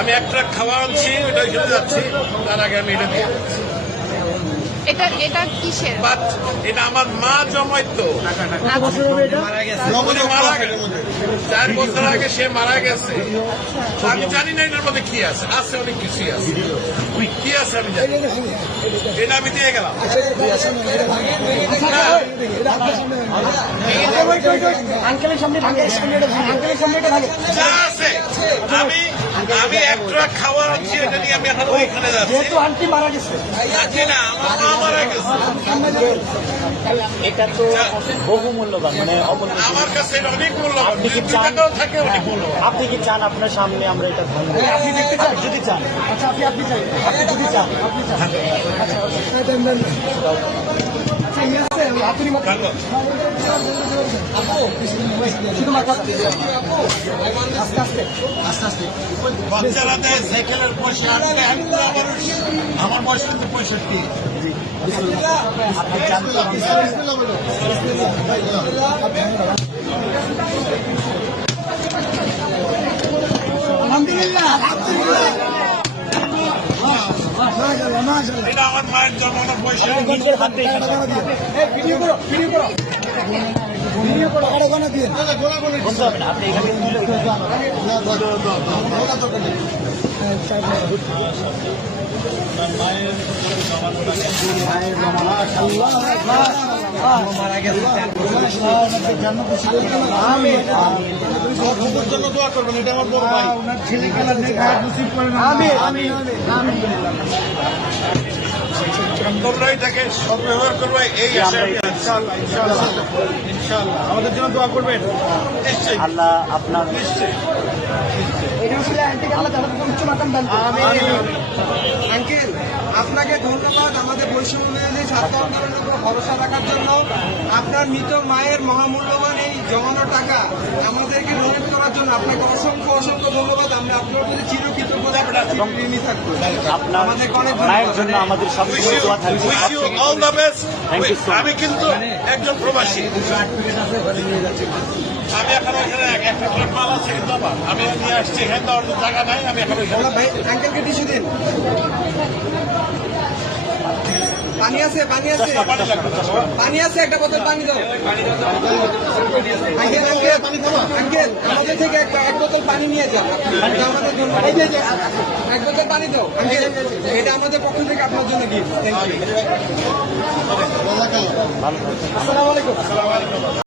আমি এক ট্রাক খাওয়া আনছি, ওটা ওইখানে যাচ্ছি, তার আগে আমি এটা দিয়ে এটা কিসের? এটা আমার মা জমাইতো। মারা গেছে 4 বছর আগে সে মারা গেছে। আমি জানি না এটার মধ্যে কি আছে, আছে অনেক কিছুই আছে, কি আছে আমি জানি। এটা আমি দিয়ে গেলাম। যা আছে আমি এক ট্রাক খাওয়া আনছি, এটা নিয়ে আমি এখন ওইখানে যাচ্ছি। আন্টি মারা গেছে, না আমার মা মারা গেছে। এটা তো বহু মূল্যবান, মানে আমার কাছে এটা অনেক মূল্যবান, 2 টাকাও থাকে, অনেক মূল্যবান। আপনি কি চান আপনার সামনে আমরা এটা ধান আপনি দেখতে চান? যদি চান, আচ্ছা আপনি চাই, আপনি যদি চান, আপনি চান, আচ্ছা বাচ্চারা দেয় সাইকেলের পয়সা, আমার বয়স কিন্তু 65। আপনি চান তো এটা আমার মায়ের জন্মানোর পয়সা। নিজের হাতে বলতে হবে না, আপনি এখানে মারা গেছে। জন্য দোয়া করবেন, এটা আমার বড় ভাই। তোমরা এটাকে সদ্ব্যবহার করবে, এই আশা আমি আছি। ইনশাআল্লাহ আমাদের জন্য দোয়া করবেন। নিশ্চয়ই আল্লাহ আপনার নিশ্চয়ই। আঙ্কেল, আপনাকে ধন্যবাদ আমাদের বৈষম্য বিরোধী ছাত্র আন্দোলনের উপর ভরসা রাখার জন্য। আপনার মৃত মায়ের মহামূল্যবান এই জমানো টাকা আমাদেরকে ডোনেট করার জন্য আপনাকে অসংখ্য অসংখ্য ধন্যবাদ। আমরা আপনার প্রতি চিরকৃতজ্ঞতা ঋণী থাকবো। আপনার আমাদেরকে অনেক মায়ের জন্য আমাদের সব দোয়া থাকবে। Wish you all the best. Thank you so much. আমি কিন্তু একজন প্রবাসী, আমি এখন ওইখানে একটা ট্রাক মাল আছে কিন্তু আমার, আমি নিয়ে আসছি, এখানে দেওয়ার জায়গা নাই, আমি এখন ওইখানে। ভাই আঙ্কেলকে টিস্যু দিন। পানি আছে, পানি আছে, পানি লাগবে। পানি আছে, একটা বোতল পানি দাও। আঙ্কেল আঙ্কেল আঙ্কেল আমাদের থেকে এক বোতল পানি নিয়ে যান, এটা আমাদের জন্য। এক বোতল পানি দাও আঙ্কেল, এটা আমাদের পক্ষ থেকে আপনার জন্য গিফট। Thank you. আসসালামু আলাইকুম।